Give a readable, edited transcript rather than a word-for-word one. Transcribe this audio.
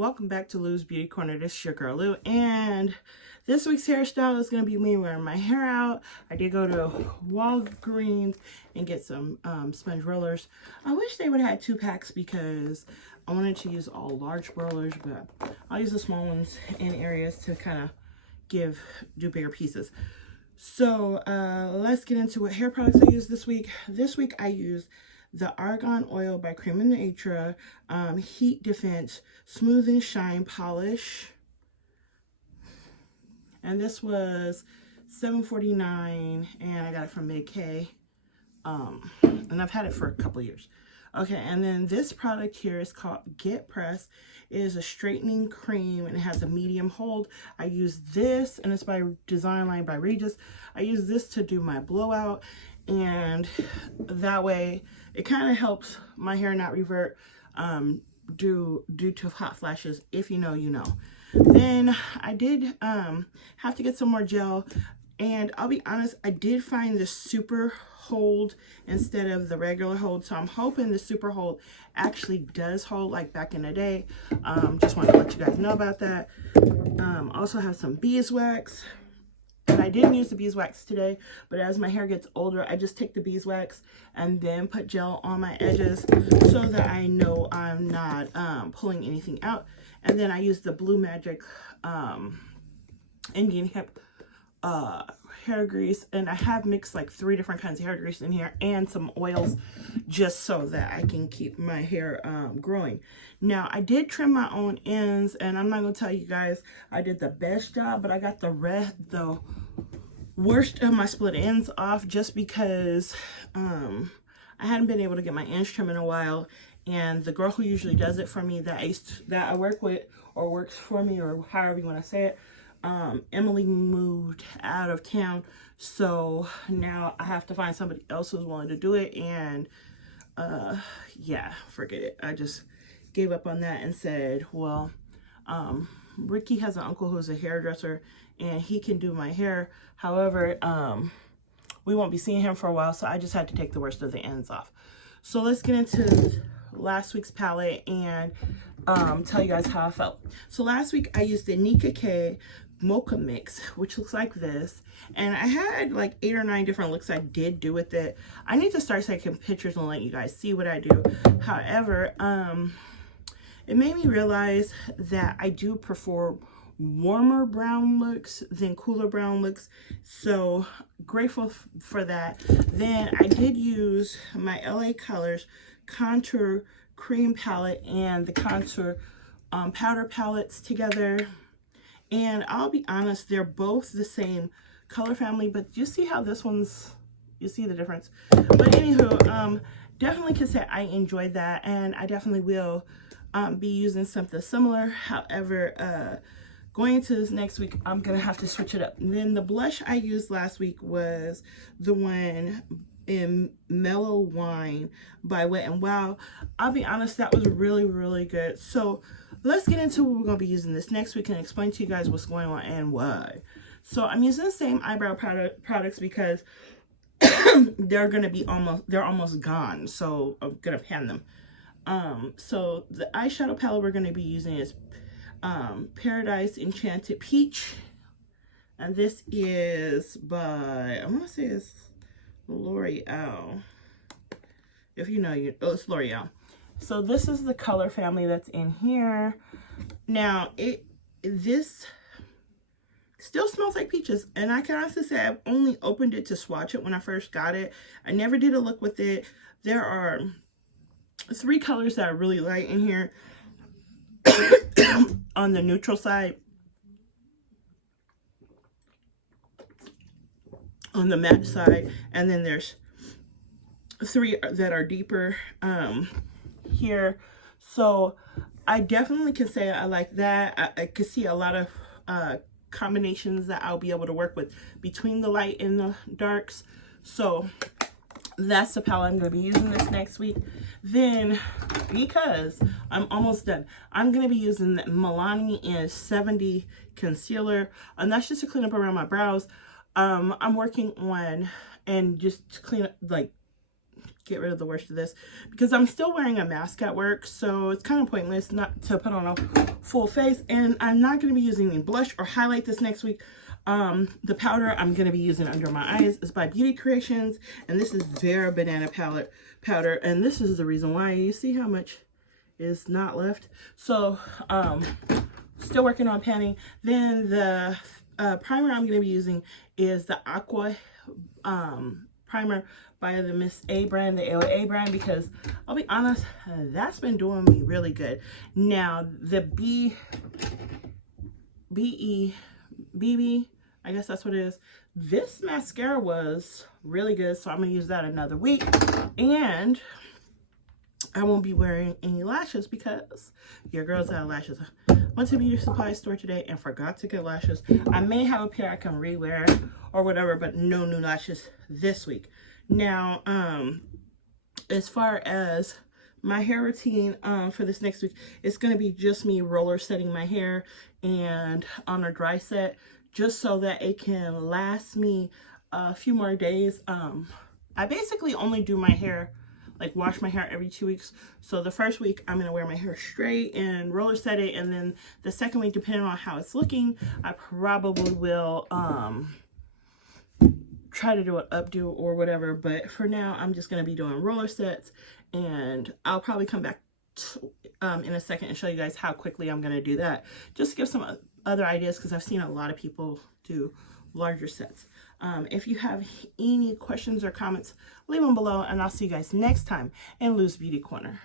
welcome back to Lou's Beauty Corner. This is your girl Lou, and this week's hairstyle is going to be me wearing my hair out. I did go to Walgreens and get some sponge rollers. I wish they would have had 2 packs because I wanted to use all large rollers, but I'll use the small ones in areas to kind of do bigger pieces. So let's get into what hair products I use this week. This week I used the Argan Oil by Creme and Nature Heat Defense Smooth and Shine Polish. And this was $7.49 and I got it from Mid-K. And I've had it for a couple years. Okay, and then this product here is called Get Pressed. It is a straightening cream and it has a medium hold. I use this, and it's by Design Line by Regis. I use this to do my blowout, and that way it kind of helps my hair not revert due to hot flashes. If you know, you know. Then I did have to get some more gel, and I'll be honest, I did find the super hold instead of the regular hold, so I'm hoping the super hold actually does hold like back in the day. Just wanted to let you guys know about that. Also have some beeswax, and I didn't use the beeswax today, but as my hair gets older, I just take the beeswax and then put gel on my edges so that I know I'm not pulling anything out. And then I use the Blue Magic Indian Hemp hair grease, and I have mixed like 3 different kinds of hair grease in here and some oils just so that I can keep my hair growing. Now I did trim my own ends, and I'm not gonna tell you guys I did the best job, but I got the worst of my split ends off just because I hadn't been able to get my ends trimmed in a while, and the girl who usually does it for me that I work with, or works for me, or however you want to say it, Emily moved out of town, so now I have to find somebody else who's willing to do it. And yeah, forget it. I just gave up on that and said, well, Ricky has an uncle who's a hairdresser and he can do my hair. However, we won't be seeing him for a while, so I just had to take the worst of the ends off. So let's get into last week's palette and tell you guys how I felt. So last week I used the Nika K Mocha Mix, which looks like this, and I had like 8 or 9 different looks I did do with it. I need to start taking pictures and let you guys see what I do. However, it made me realize that I do prefer warmer brown looks than cooler brown looks, so grateful for that. Then I did use my LA Colors Contour Cream Palette and the Contour Powder Palettes together, and I'll be honest, they're both the same color family, but you see how this one's, you see the difference. But anywho, definitely can say I enjoyed that, and I definitely will be using something similar. However, going into this next week, I'm gonna have to switch it up. And then the blush I used last week was the one in Mellow Wine by Wet n Wild. I'll be honest, that was really good. So let's get into what we're going to be using this next week and explain to you guys what's going on and why. So I'm using the same eyebrow products because they're almost gone, so I'm gonna pan them. So the eyeshadow palette we're going to be using is Paradise Enchanted Peach, and this is by, I want to say it's L'Oreal. If you know, it's L'Oreal. So this is the color family that's in here. Now this still smells like peaches, and I can honestly say I've only opened it to swatch it when I first got it. I never did a look with it. There are 3 colors that are really light in here on the neutral side, on the matte side, and then there's 3 that are deeper here. So I definitely can say I like that. I could see a lot of combinations that I'll be able to work with between the light and the darks. So that's the palette I'm going to be using this next week. Then, because I'm almost done, I'm going to be using the Milani in 70 concealer, and that's just to clean up around my brows. I'm working on, and just to clean up, like, get rid of the worst of this because I'm still wearing a mask at work, so it's kind of pointless not to put on a full face. And I'm not going to be using any blush or highlight this next week. The powder I'm going to be using under my eyes is by Beauty Creations, and this is their banana palette powder, and this is the reason why. You see how much is not left. So still working on panning. Then the primer I'm going to be using is the Aqua primer by the Miss A brand, the AOA brand, because I'll be honest, that's been doing me really good. Now the BB, I guess that's what it is. This mascara was really good, so I'm gonna use that another week. And I won't be wearing any lashes because your girl's out of lashes. Went to the beauty supply store today and forgot to get lashes. I may have a pair I can rewear or whatever, but no new lashes this week. Now, as far as my hair routine for this next week, it's going to be just me roller setting my hair and on a dry set, just so that it can last me a few more days. I basically only do my hair, like wash my hair every 2 weeks. So the first week I'm gonna wear my hair straight and roller set it, and then the second week, depending on how it's looking, I probably will try to do an updo or whatever. But for now, I'm just gonna be doing roller sets, and I'll probably come back in a second and show you guys how quickly I'm gonna do that. Just to give some other ideas, because I've seen a lot of people do larger sets. If you have any questions or comments, leave them below, and I'll see you guys next time in Lou's Beauty Corner.